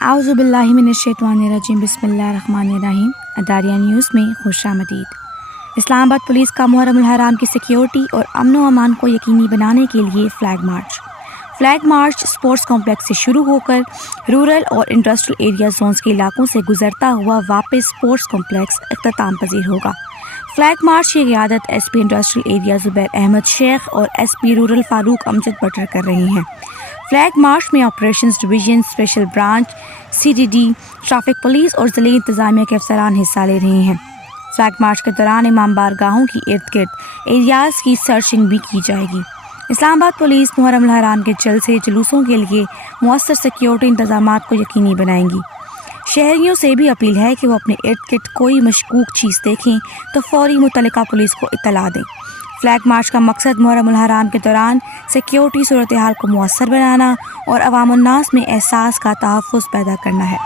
اعوذ باللہ من الشیطان الرجیم بسم اللہ الرحمن الرحیم۔ اداریہ نیوز میں خوش آمدید۔ اسلام آباد پولیس کا محرم الحرام کی سیکیورٹی اور امن و امان کو یقینی بنانے کے لیے فلیگ مارچ اسپورٹس کمپلیکس سے شروع ہو کر رورل اور انڈسٹریل ایریا زونز کے علاقوں سے گزرتا ہوا واپس اسپورٹس کمپلیکس اختتام پذیر ہوگا۔ فلیگ مارچ کی قیادت ایس پی انڈسٹریل ایریا زبیر احمد شیخ اور ایس پی رورل فاروق امجد بٹر کر رہے ہیں۔ فلیگ مارچ میں operations division, special branch, CDD، traffic police اور ضلعی انتظامیہ کے افسران حصہ لے رہے ہیں۔ فلیگ مارچ کے دوران امام بارگاہوں کی ارد گرد ایریاز کی سرچنگ بھی کی جائے گی۔ اسلام آباد پولیس محرم الحرام کے جلسے جلوسوں کے لیے مؤثر سیکیورٹی انتظامات کو یقینی بنائیں گی۔ شہریوں سے بھی اپیل ہے کہ وہ اپنے ارد گرد کوئی مشکوک چیز دیکھیں تو فوری متعلقہ پولیس کو اطلاع دیں۔ فلیگ مارچ کا مقصد محرم الحرام کے دوران سیکیورٹی صورتحال کو مؤثر بنانا اور عوام الناس میں احساس کا تحفظ پیدا کرنا ہے۔